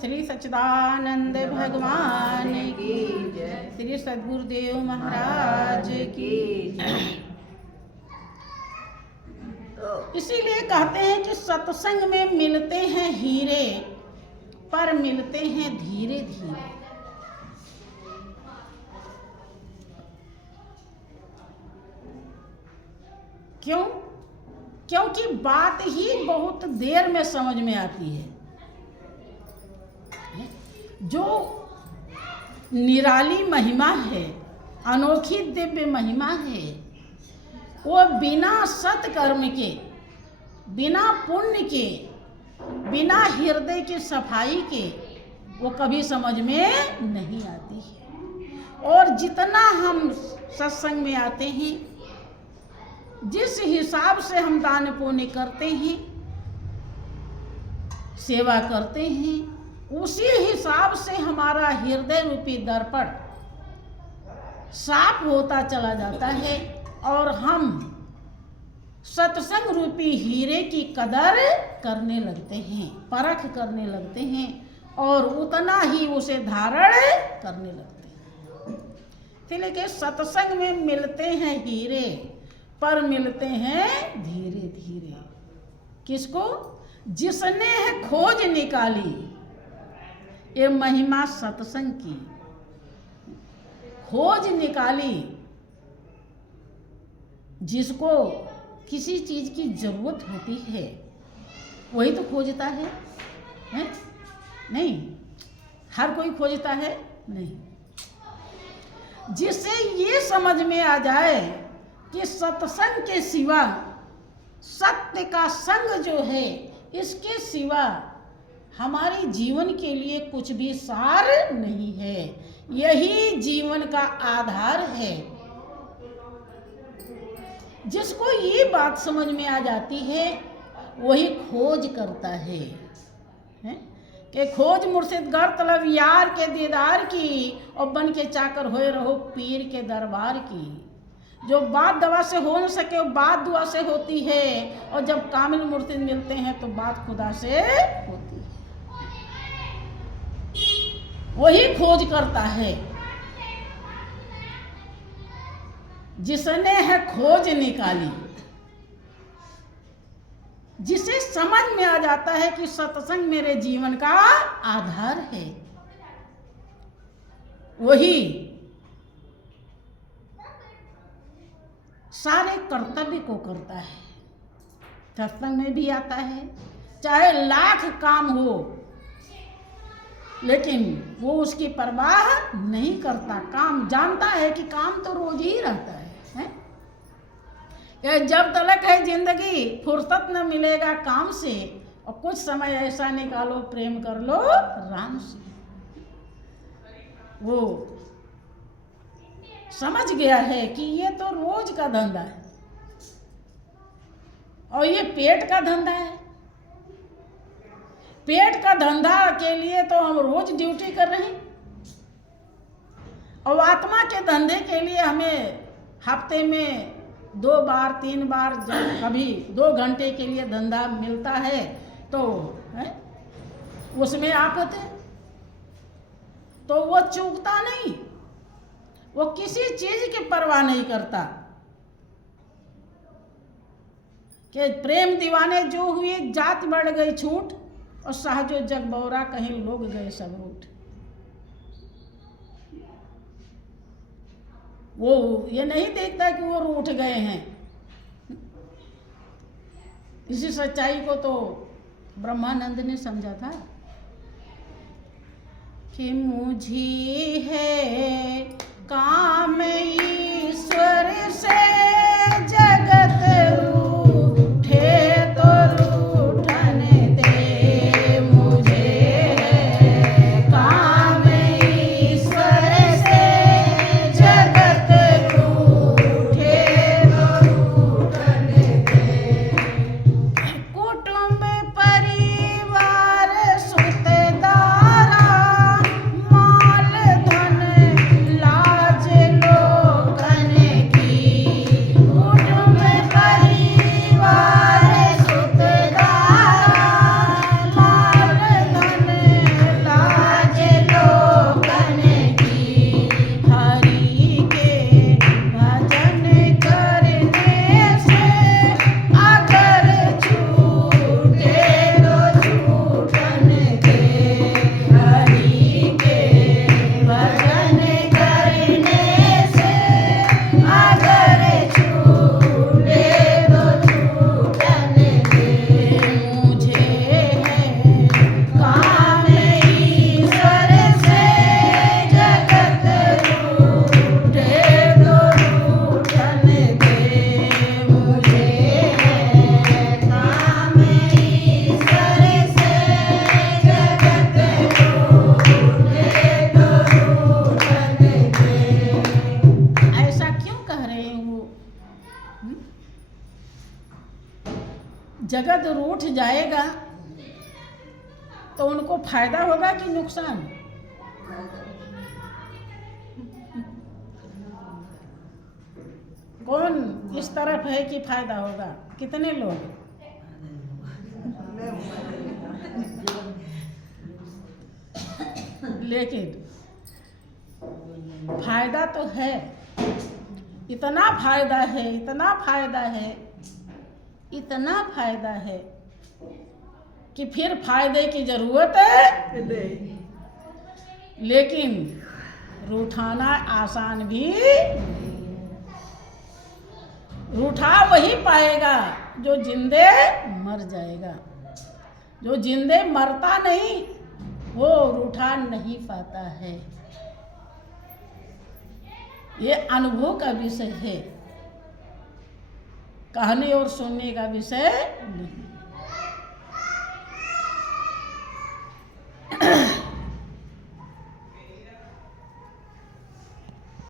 श्री सच्चिदानंद भगवान की जय। श्री सद्गुरुदेव महाराज की जय। इसीलिए कहते हैं कि सत्संग में मिलते हैं हीरे, पर मिलते हैं धीरे धीरे। क्यों? क्योंकि बात ही बहुत देर में समझ में आती है। जो निराली महिमा है, अनोखी दिव्य महिमा है, वो बिना सत्कर्म के, बिना पुण्य के, बिना हृदय की सफाई के वो कभी समझ में नहीं आती है। और जितना हम सत्संग में आते हैं, जिस हिसाब से हम दान पुण्य करते हैं, सेवा करते हैं, उसी हिसाब से हमारा हृदय रूपी दर्पण साफ होता चला जाता है और हम सत्संग रूपी हीरे की कदर करने लगते हैं, परख करने लगते हैं और उतना ही उसे धारण करने लगते हैं। इसलिए सत्संग में मिलते हैं हीरे, पर मिलते हैं धीरे धीरे। किसको? जिसने है खोज निकाली ये महिमा सत्संग की, खोज निकाली। जिसको किसी चीज की जरूरत होती है वही तो खोजता है, हैं? नहीं, हर कोई खोजता है नहीं। जिससे ये समझ में आ जाए कि सत्संग के सिवा, सत्य का संग जो है, इसके सिवा हमारे जीवन के लिए कुछ भी सार नहीं है। यही जीवन का आधार है। जिसको ये बात समझ में आ जाती है वही खोज करता है, कि खोज मुर्शिद गर तलब यार के दीदार की, और बन के चाकर होए रहो पीर के दरबार की। जो बात दवा से हो न सके वो बात दुआ से होती है, और जब कामिल मुर्शिद मिलते हैं तो बात खुदा से होती है। वही खोज करता है जिसने है खोज निकाली। जिसे समझ में आ जाता है कि सत्संग मेरे जीवन का आधार है, वही सारे कर्तव्य को करता है। सत्संग में भी आता है, चाहे लाख काम हो, लेकिन वो उसकी परवाह नहीं करता। काम जानता है कि काम तो रोज ही रहता है। जब तलक है जिंदगी फुर्सत न मिलेगा काम से, और कुछ समय ऐसा निकालो प्रेम कर लो राम से। वो समझ गया है कि ये तो रोज का धंधा है और ये पेट का धंधा है। पेट का धंधा के लिए तो हम रोज ड्यूटी कर रहे हैं, और आत्मा के धंधे के लिए हमें हफ्ते में 2 बार 3 बार, कभी 2 घंटे के लिए धंधा मिलता है तो उसमें आप होते, तो वो चूकता नहीं, वो किसी चीज की परवाह नहीं करता। कि प्रेम दीवाने जो हुए जात बढ़ गई छूट, और साहजो जग बौरा कहीं लोग गए सब रूठ। वो ये नहीं देखता कि वो रूठ गए हैं। इसी सच्चाई को तो ब्रह्मानंद ने समझा था कि मुझे है काम ईश्वर से, जगत रूठे तो रूठने दे। मुझे है काम ईश्वर से, जगत रूठे तो रूठने दे। कुटुंब परिवार सुतदारा, माल धन लाज लोगन की, जाएगा तो उनको फायदा होगा कि नुकसान? कौन इस तरफ है कि फायदा होगा? कितने लोग? लेकिन फायदा तो है, इतना फायदा है, इतना फायदा है, इतना फायदा है कि फिर फायदे की जरूरत है नहीं। लेकिन रूठाना आसान भी, रूठा वही पाएगा जो जिंदे मर जाएगा। जो जिंदे मरता नहीं वो रूठा नहीं पाता है। ये अनुभव का विषय है, कहने और सुनने का विषय नहीं।